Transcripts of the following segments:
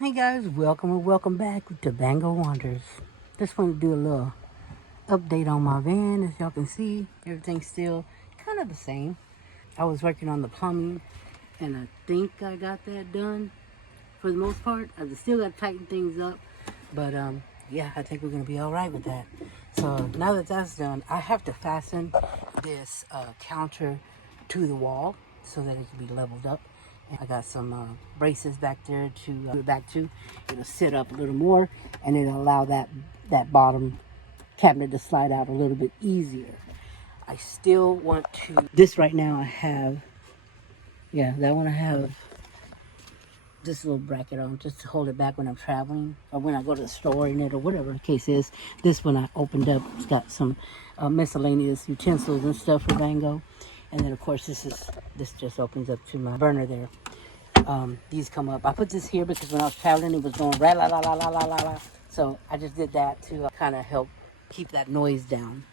Hey guys, welcome and welcome back to VanGo Wonders. Just want to do a little update on my van. As y'all can see, everything's still kind of the same. I was working on the plumbing and I think I got that done for the most part. I still got to tighten things up, but yeah, I think we're going to be all right with that. So now that that's done, I have to fasten this counter to the wall so that it can be leveled up. I got some braces back there to put it back to. It'll sit up a little more and it'll allow that bottom cabinet to slide out a little bit easier. I still want to, this right now I have, yeah, that one I have this little bracket on just to hold it back when I'm traveling or when I go to the store in it or whatever the case is. This one I opened up, it's got some miscellaneous utensils and stuff for VanGo. And then of course this just opens up to my burner there. These come up. I put this here because when I was traveling it was going ra la la la la la la la. So I just did that to kind of help keep that noise down.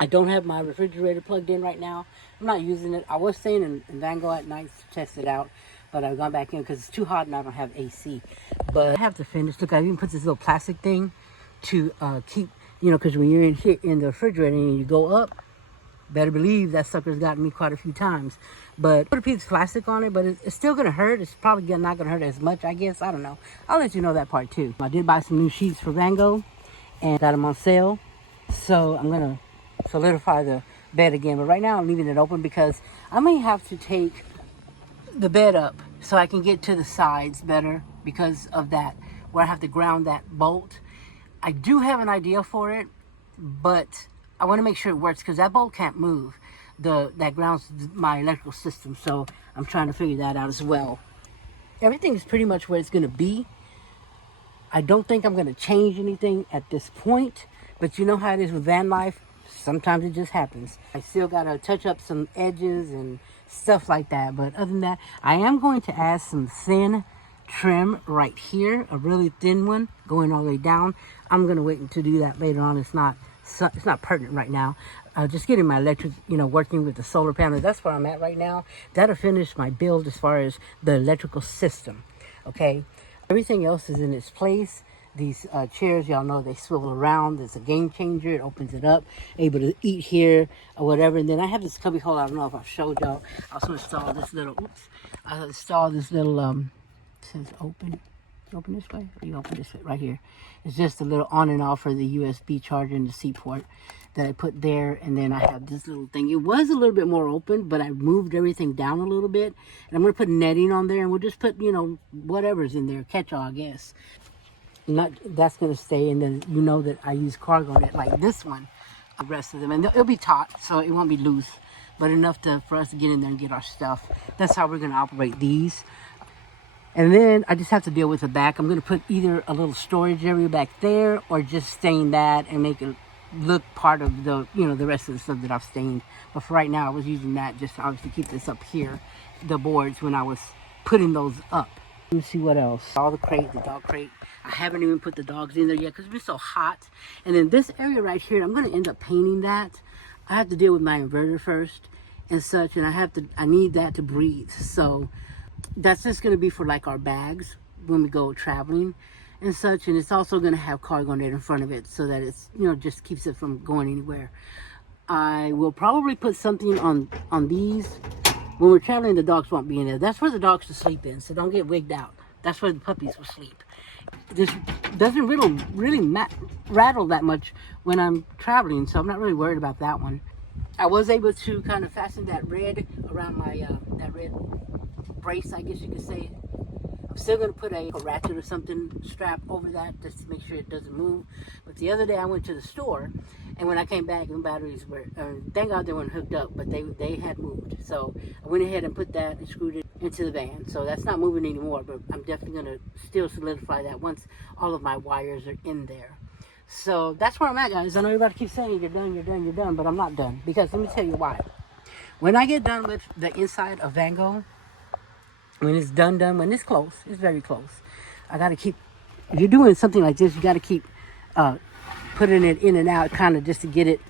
I don't have my refrigerator plugged in right now. I'm not using it. I was staying in VanGo at night to test it out, but I've gone back in because it's too hot and I don't have AC. But I have to finish. Look, I even put this little plastic thing to keep, because when you're in here in the refrigerator and you go up, better believe that sucker's gotten me quite a few times. But put a piece of plastic on it, but it's still going to hurt. It's probably not going to hurt as much, I guess. I don't know. I'll let you know that part too. I did buy some new sheets for VanGo and got them on sale. So I'm going to solidify the bed again. But right now I'm leaving it open because I may have to take the bed up so I can get to the sides better because of that, where I have to ground that bolt. I do have an idea for it, but I want to make sure it works because that bolt can't move. That grounds my electrical system, so I'm trying to figure that out as well. Everything is pretty much where it's going to be. I don't think I'm going to change anything at this point, but you know how it is with van life. Sometimes it just happens. I still got to touch up some edges and stuff like that, but other than that, I am going to add some thin trim right here, a really thin one going all the way down. I'm going to wait to do that later on. It's not pertinent right now. Just getting my electric, working with the solar panel. That's where I'm at right now. That'll finish my build as far as the electrical system. Okay, everything else is in its place. These chairs, y'all know, they swivel around. It's a game changer. It opens it up, able to eat here or whatever. And then I have this cubby hole. I don't know if I've showed y'all. I also installed this little. I installed this little. Says open. Open this way. You open this way right here. It's just a little on and off for the USB charger and the C port that I put there. And then I have this little thing. It was a little bit more open, but I moved everything down a little bit. And I'm going to put netting on there, and we'll just put, whatever's in there. Catch-all, I guess. That's going to stay. And then that I use cargo net like this one. The rest of them. And it'll be taut, so it won't be loose. But enough for us to get in there and get our stuff. That's how we're going to operate these. And then I just have to deal with the back. I'm going to put either a little storage area back there or just stain that and make it look part of the rest of the stuff that I've stained. But for right now, I was using that just to obviously keep this up here, the boards, when I was putting those up. Let me see what else. All the dog crate. I haven't even put the dogs in there yet because it's been so hot. And then this area right here, I'm going to end up painting that. I have to deal with my inverter first and such, and I need that to breathe. So that's just going to be for like our bags when we go traveling and such. And it's also going to have cargo net in front of it so that it's, just keeps it from going anywhere. I will probably put something on these. When we're traveling, the dogs won't be in there. That's where the dogs will sleep in, so don't get wigged out. That's where the puppies will sleep. This doesn't really rattle that much when I'm traveling, so I'm not really worried about that one. I was able to kind of fasten that red around my that red brace, I guess you could say. I'm still going to put a ratchet or something strap over that just to make sure it doesn't move. But the other day I went to the store, and when I came back, the batteries were, thank God they weren't hooked up, but they had moved. So I went ahead and put that and screwed it into the van. So that's not moving anymore, but I'm definitely going to still solidify that once all of my wires are in there. So that's where I'm at, guys. I know everybody keeps saying you're done, but I'm not done. Because let me tell you why. When I get done with the inside of VanGo, when it's done, when it's close, it's very close. I got to keep, if you're doing something like this, you got to keep putting it in and out kind of just to get it,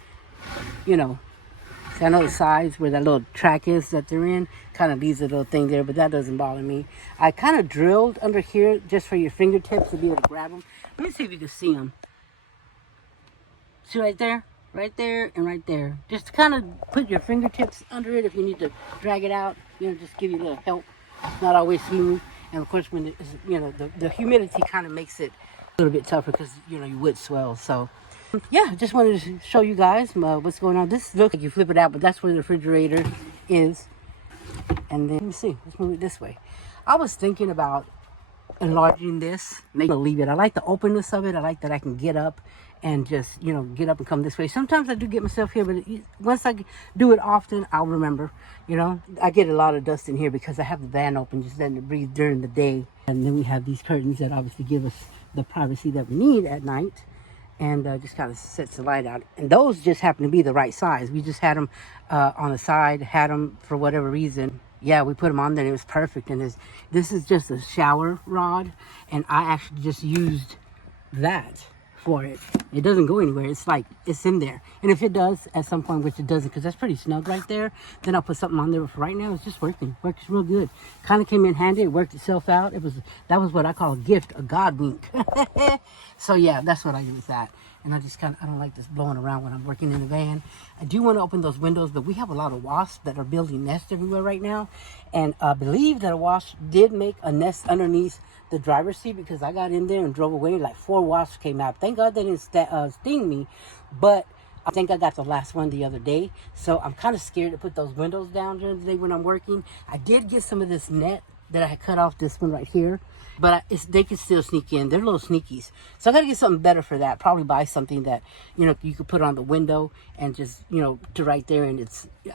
See, I know the sides where that little track is that they're in, kind of leaves a little thing there, but that doesn't bother me. I kind of drilled under here just for your fingertips to be able to grab them. Let me see if you can see them. See right there? Right there and right there. Just to kind of put your fingertips under it if you need to drag it out. You know, just give you a little help. It's not always smooth. And of course, when it's, you know, the humidity kind of makes it a little bit tougher because, you know, your wood swells. So, yeah, just wanted to show you guys what's going on. This looks like you flip it out, but that's where the refrigerator is. And then, let me see. Let's move it this way. I was thinking about enlarging this, maybe leave it. I like the openness of it. I like that I can get up and just, you know, get up and come this way. Sometimes I do get myself here, but once I do it often, I'll remember. You know, I get a lot of dust in here because I have the van open, just letting it breathe during the day. And then we have these curtains that obviously give us the privacy that we need at night. And just kind of sets the light out. And those just happen to be the right size. We just had them on the side, had them for whatever reason. Yeah, we put them on there and it was perfect. And this is just a shower rod. And I actually just used that for it. It doesn't go anywhere. It's like, it's in there. And if it does at some point, which it doesn't, because that's pretty snug right there, then I'll put something on there. But for right now, it's just working. Works real good. Kind of came in handy. It worked itself out. That was what I call a gift, a God wink. So yeah, that's what I use that. And I just I don't like this blowing around when I'm working in the van. I do want to open those windows, but we have a lot of wasps that are building nests everywhere right now. And I believe that a wasp did make a nest underneath the driver's seat because I got in there and drove away. Like 4 wasps came out. Thank God they didn't sting me, but I think I got the last one the other day. So I'm kind of scared to put those windows down during the day when I'm working. I did get some of this net that I had cut off, this one right here, but they can still sneak in. They're little sneakies. So I got to get something better for that. Probably buy something that, you know, you could put on the window and just, you know, to right there, and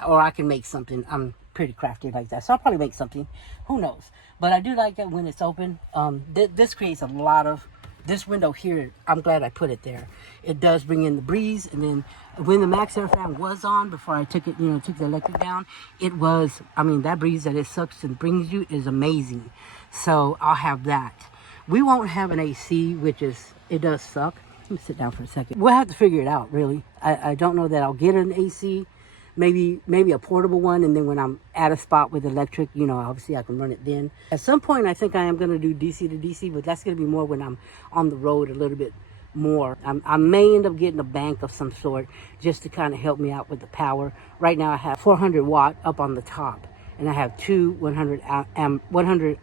or I can make something. I'm pretty crafty like that. So I'll probably make something. Who knows? But I do like that when it's open. This creates a lot of, this window here, I'm glad I put it there. It does bring in the breeze. And then when the Max Air fan was on, before I took it, you know, took the electric down, it was, I mean, that breeze that it sucks and brings you is amazing. So I'll have that. We won't have an AC, which is, it does suck. Let me sit down for a second. We'll have to figure it out, really. I don't know that I'll get an AC. Maybe a portable one, and then when I'm at a spot with electric, you know, obviously I can run it then. At some point, I think I am going to do DC to DC, but that's going to be more when I'm on the road a little bit more. I may end up getting a bank of some sort just to kind of help me out with the power. Right now, I have 400 watt up on the top, and I have two 100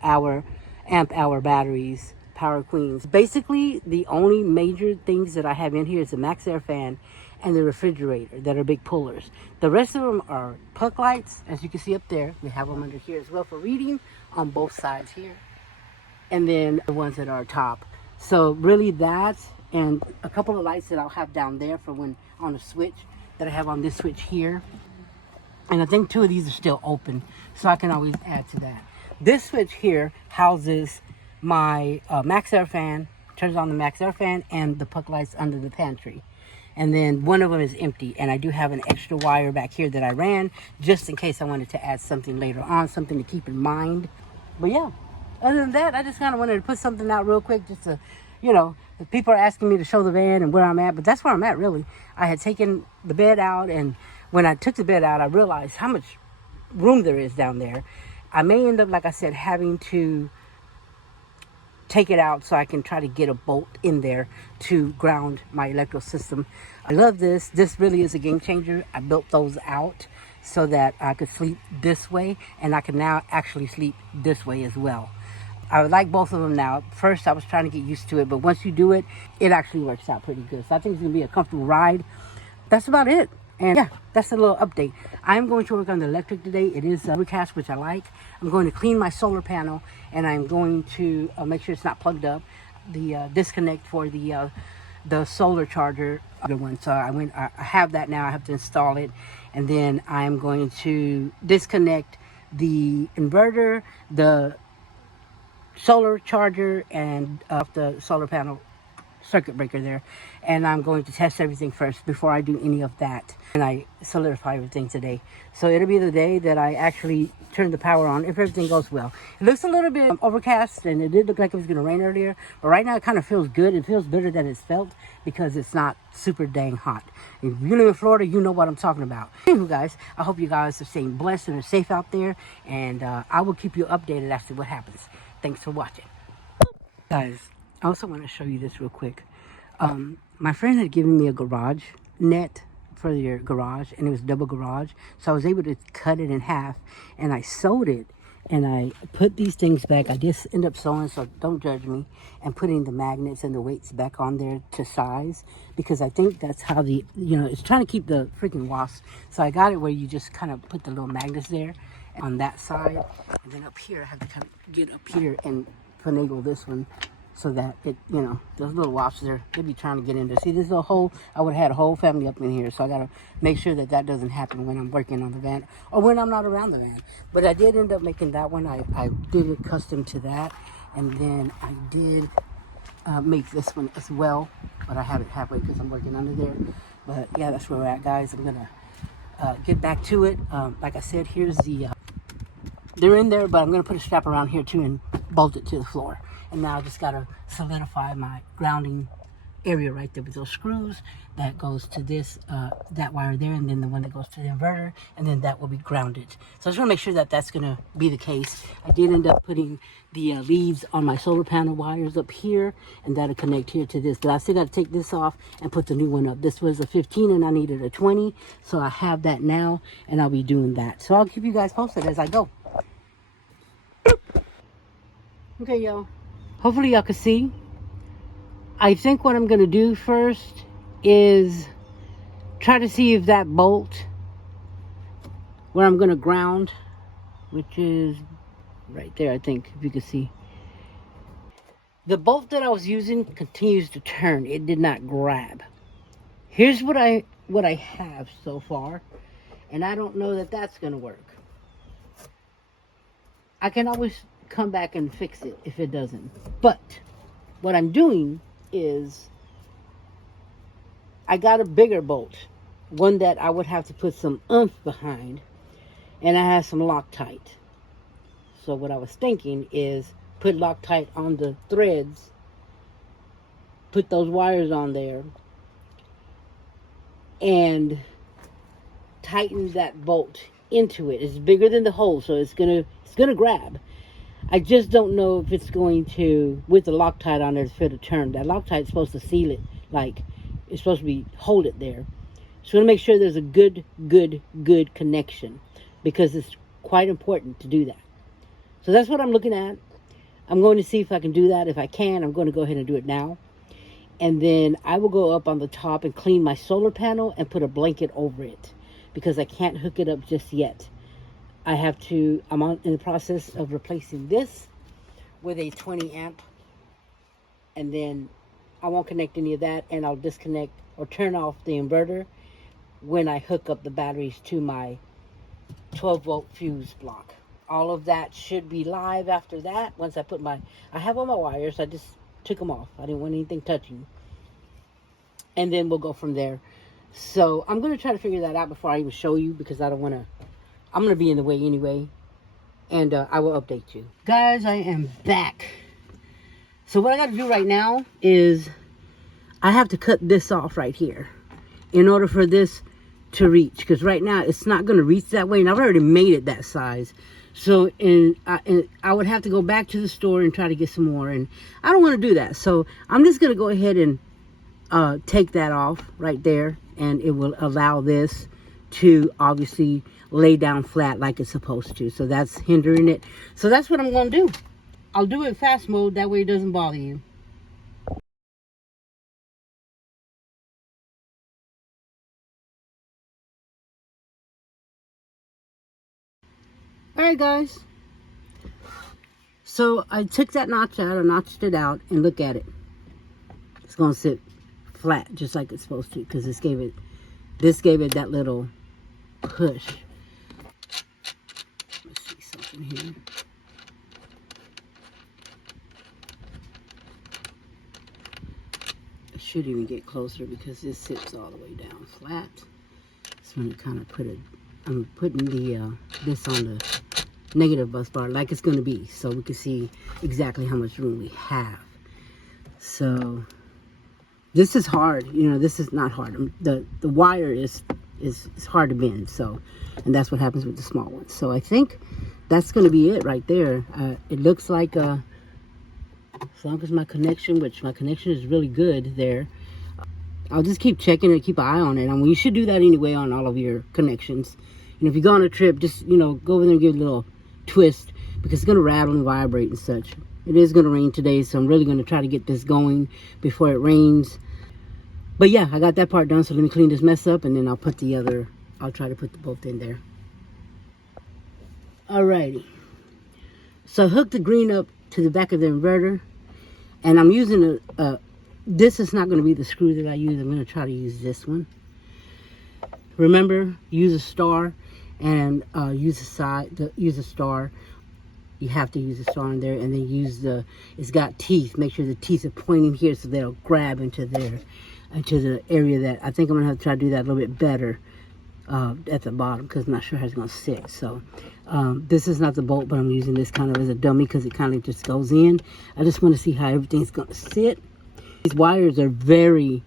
amp hour batteries, Power Queens. Basically, the only major things that I have in here is the Max Air fan and the refrigerator that are big pullers. The rest of them are puck lights, as you can see up there. We have them under here as well for reading on both sides here. And then the ones that are top. So really that, and a couple of lights that I'll have down there for when on the switch that I have on this switch here. And I think 2 of these are still open, so I can always add to that. This switch here houses my Max Air fan, turns on the Max Air fan, and the puck lights under the pantry. And then one of them is empty, and I do have an extra wire back here that I ran just in case I wanted to add something later on, something to keep in mind. But yeah, other than that, I just kind of wanted to put something out real quick just to, you know, people are asking me to show the van and where I'm at, but that's where I'm at really. I had taken the bed out, and when I took the bed out, I realized how much room there is down there. I may end up, like I said, having to take it out so I can try to get a bolt in there to ground my electrical system. I love this. This really is a game changer. I built those out so that I could sleep this way, and I can now actually sleep this way as well. I like both of them now. First, I was trying to get used to it, but once you do it, it actually works out pretty good. So I think it's going to be a comfortable ride. That's about it. And yeah, that's a little update. I'm going to work on the electric today. It is overcast, which I like. I'm going to clean my solar panel, and I'm going to make sure it's not plugged up. The disconnect for the solar charger, other one. So I have that now. I have to install it, and then I'm going to disconnect the inverter, the solar charger, and the solar panel circuit breaker there. And I'm going to test everything first before I do any of that. And I solidify everything today. So it'll be the day that I actually turn the power on if everything goes well. It looks a little bit overcast, and it did look like it was going to rain earlier. But right now it kind of feels good. It feels better than it's felt because it's not super dang hot. If you live in Florida, you know what I'm talking about. Anywho, guys, I hope you guys are staying blessed and are safe out there. And I will keep you updated as to what happens. Thanks for watching. Guys, I also want to show you this real quick. My friend had given me a garage net for your garage, and it was double garage. So I was able to cut it in half, and I sewed it, and I put these things back. I just end up sewing, so don't judge me, and putting the magnets and the weights back on there to size, because I think that's how the, it's trying to keep the freaking wasps. So I got it where you just kind of put the little magnets there on that side, and then up here I have to kind of get up here and finagle this one so that it, those little wasps there, they'd be trying to get in there. See this little hole? I would have had a whole family up in here, so I got to make sure that that doesn't happen when I'm working on the van or when I'm not around the van. But I did end up making that one. I did it custom to that, and then I did make this one as well, but I have it halfway because I'm working under there. But yeah, that's where we're at, guys. I'm gonna get back to it. Like I said, here's the they're in there, but I'm gonna put a strap around here too and bolt it to the floor. And now I just gotta solidify my grounding area right there with those screws that goes to this that wire there, and then the one that goes to the inverter, and then that will be grounded. So I just want to make sure that that's gonna be the case. I did end up putting the leads on my solar panel wires up here, and that'll connect here to this, but I still got to take this off and put the new one up. This was a 15 and I needed a 20, so I have that now, and I'll be doing that. So I'll keep you guys posted as I go. Okay, y'all, hopefully y'all can see. I think what I'm going to do first is try to see if that bolt where I'm going to ground, which is right there, I think, if you can see. The bolt that I was using continues to turn. It did not grab. Here's what I have so far, and I don't know that that's going to work. I can always come back and fix it if it doesn't. But what I'm doing is I got a bigger bolt, one that I would have to put some oomph behind, and I have some Loctite. So what I was thinking is put Loctite on the threads, put those wires on there, and tighten that bolt into it. It's bigger than the hole, so it's gonna grab. I just don't know if it's going to, with the Loctite on there, for the turn. That Loctite is supposed to seal it, like it's supposed to be hold it there. So I'm gonna make sure there's a good connection, because it's quite important to do that. So that's what I'm looking at. I'm going to see if I can do that. If I can, I'm going to go ahead and do it now. And then I will go up on the top and clean my solar panel and put a blanket over it, because I can't hook it up just yet. I'm in the process of replacing this with a 20 amp, and then I won't connect any of that, and I'll disconnect or turn off the inverter when I hook up the batteries to my 12 volt fuse block. All of that should be live after that. Once I have all my wires, I just took them off. I didn't want anything touching. And then we'll go from there. So I'm going to try to figure that out before I even show you, because I'm going to be in the way anyway. And I will update you. Guys, I am back. So what I got to do right now is I have to cut this off right here in order for this to reach. Because right now it's not going to reach that way. And I've already made it that size. So I would have to go back to the store and try to get some more. And I don't want to do that. So I'm just going to go ahead and take that off right there. And it will allow this to obviously lay down flat like it's supposed to. So that's hindering it. So that's what I'm going to do. I'll do it fast mode. That way it doesn't bother you. Alright, guys. So I took that notch out. I notched it out. And look at it. It's going to sit flat just like it's supposed to. Because this gave it that little push. Let's see something here. should even get closer because this sits all the way down flat. So I'm going to kind of put it, I'm putting the this on the negative bus bar like it's going to be, so we can see exactly how much room we have. So this is hard, you know, this is not hard. The wire is hard to bend, so, and that's what happens with the small ones. So I think that's going to be it right there. It looks like as long as my connection, which my connection is really good there, I'll just keep checking it, keep an eye on it. I mean, you should do that anyway on all of your connections. You know, if you go on a trip, just, you know, go over there and give it a little twist, because it's going to rattle and vibrate and such. It is going to rain today, so I'm really going to try to get this going before it rains. But yeah, I got that part done, so let me clean this mess up, and then I'll put the other, I'll try to put the both in there. Alrighty. So I hooked the green up to the back of the inverter, and I'm using this is not going to be the screw that I use. I'm going to try to use this one. Remember, use a star and use a side, use a star. You have to use a star in there, and then use the, it's got teeth. Make sure the teeth are pointing here so they'll grab into there, into the area that, I think I'm going to have to try to do that a little bit better at the bottom, because I'm not sure how it's going to sit. So this is not the bolt, but I'm using this kind of as a dummy because it kind of just goes in. I just want to see how everything's going to sit. These wires are very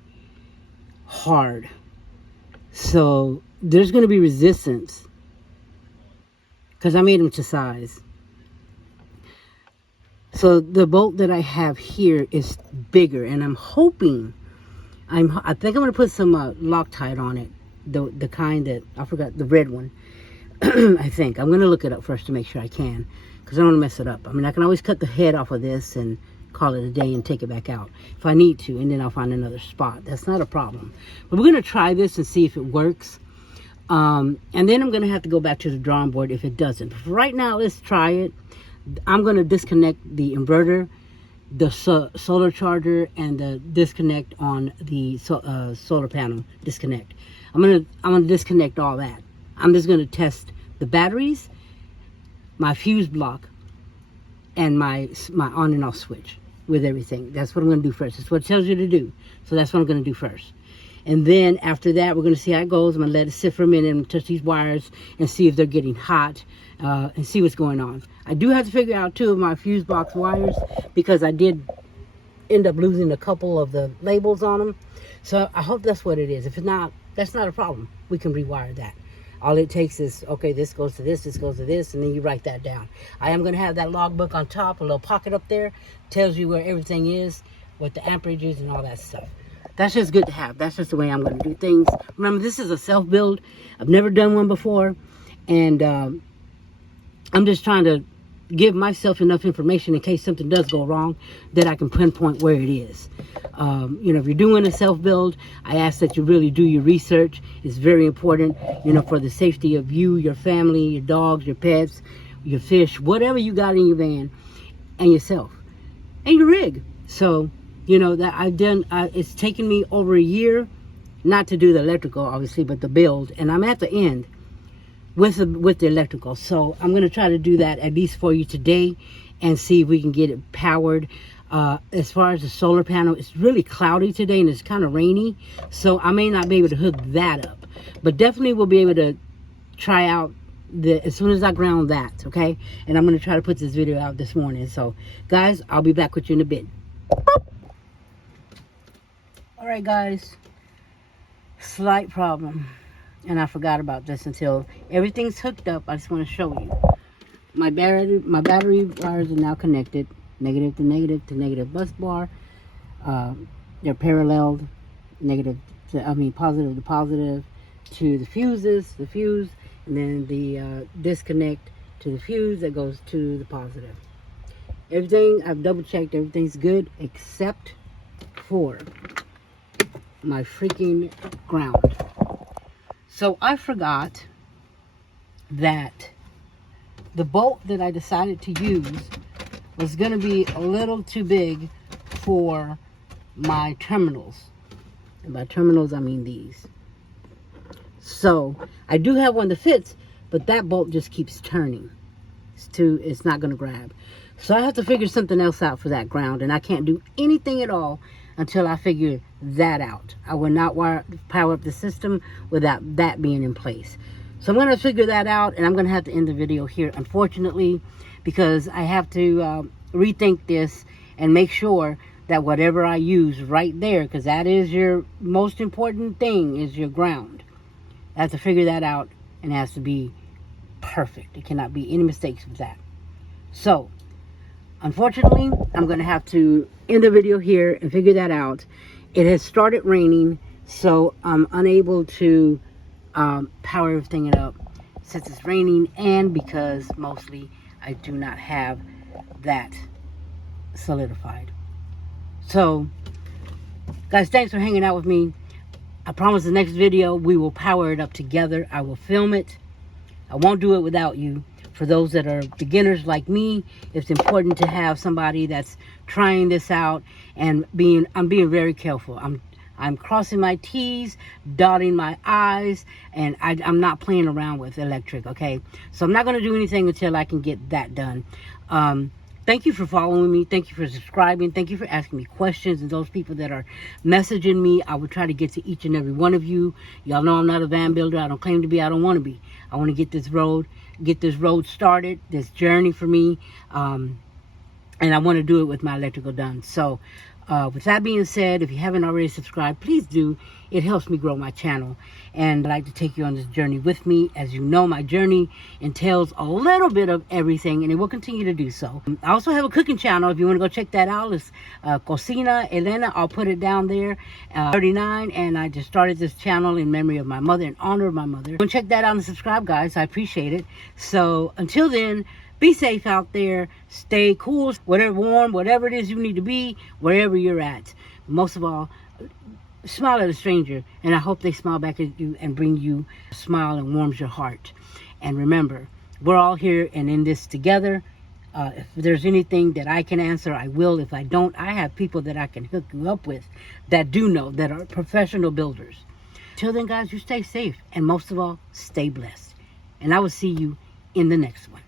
hard, so there's going to be resistance because I made them to size. So the bolt that I have here is bigger, and I'm hoping, I think I'm going to put some Loctite on it, the kind that, I forgot, the red one. I think. I'm going to look it up first to make sure I can, because I don't want to mess it up. I mean, I can always cut the head off of this and call it a day and take it back out if I need to, and then I'll find another spot. That's not a problem. But we're going to try this and see if it works. And then I'm going to have to go back to the drawing board if it doesn't. But for right now, let's try it. I'm going to disconnect the inverter, the solar charger, and the disconnect on the solar panel disconnect. I'm gonna disconnect all that. I'm just going to test the batteries, my fuse block, and my on and off switch with everything. That's what I'm going to do first. That's what it tells you to do. So that's what I'm going to do first. And then after that, we're going to see how it goes. I'm going to let it sit for a minute and touch these wires and see if they're getting hot and see what's going on. I do have to figure out 2 of my fuse box wires because I did end up losing a couple of the labels on them. So I hope that's what it is. If it's not, that's not a problem. We can rewire that. All it takes is, okay, this goes to this goes to this, and then you write that down. I am going to have that logbook on top, a little pocket up there, tells you where everything is, what the amperage is, and all that stuff. That's just good to have. That's just the way I'm going to do things. Remember, this is a self-build. I've never done one before, and I'm just trying to give myself enough information in case something does go wrong that I can pinpoint where it is. You know, if you're doing a self-build, I ask that you really do your research. It's very important, you know, for the safety of you, your family, your dogs, your pets, your fish, whatever you got in your van, and yourself, and your rig. So, you know, that I've done, it's taken me over a year, not to do the electrical, obviously, but the build, and I'm at the end with the electrical. So I'm going to try to do that at least for you today and see if we can get it powered. As far as the solar panel, it's really cloudy today and it's kind of rainy, so I may not be able to hook that up, but definitely we'll be able to try out as soon as I ground that, okay? And I'm going to try to put this video out this morning. So guys, I'll be back with you in a bit. All right guys, slight problem, and I forgot about this until everything's hooked up. I just want to show you my battery wires are now connected, negative to negative bus bar. They're paralleled, positive to positive to the fuses, the fuse, and then the disconnect to the fuse that goes to the positive. Everything, I've double checked, everything's good except for my freaking ground. So I forgot that the bolt that I decided to use was going to be a little too big for my terminals. And by terminals, I mean these. So I do have one that fits, but that bolt just keeps turning. It's not going to grab. So I have to figure something else out for that ground, and I can't do anything at all until I figure that out. I will not power up the system without that being in place. So I'm going to figure that out, and I'm going to have to end the video here, unfortunately, because I have to rethink this and make sure that whatever I use right there, because that is your most important thing, is your ground. I have to figure that out, and it has to be perfect. It cannot be any mistakes with that. So, unfortunately, I'm going to have to end the video here and figure that out. It has started raining, so I'm unable to power everything up since it's raining, and because mostly I do not have that solidified. So, guys, thanks for hanging out with me. I promise the next video we will power it up together. I will film it. I won't do it without you. For those that are beginners like me, it's important to have somebody that's trying this out, and I'm being very careful. I'm crossing my T's, dotting my I's, and I'm not playing around with electric, okay? So I'm not going to do anything until I can get that done. Thank you for following me. Thank you for subscribing. Thank you for asking me questions. And those people that are messaging me, I will try to get to each and every one of you. Y'all know I'm not a van builder. I don't claim to be. I don't want to be. I want to get this road started, this journey for me. And I want to do it with my electrical done. So with that being said, if you haven't already subscribed, please do. It helps me grow my channel. And I'd like to take you on this journey with me. As you know, my journey entails a little bit of everything, and it will continue to do so. I also have a cooking channel. If you want to go check that out, it's Cocina Elena. I'll put it down there, 39. And I just started this channel in memory of my mother, in honor of my mother. Go check that out and subscribe, guys. I appreciate it. So until then, be safe out there. Stay cool, whatever, warm, whatever it is you need to be, wherever you're at. Most of all, smile at a stranger, and I hope they smile back at you and bring you a smile and warms your heart. And remember, we're all here and in this together. If there's anything that I can answer, I will. If I don't, I have people that I can hook you up with that do know, that are professional builders. Till then, guys, you stay safe, and most of all, stay blessed. And I will see you in the next one.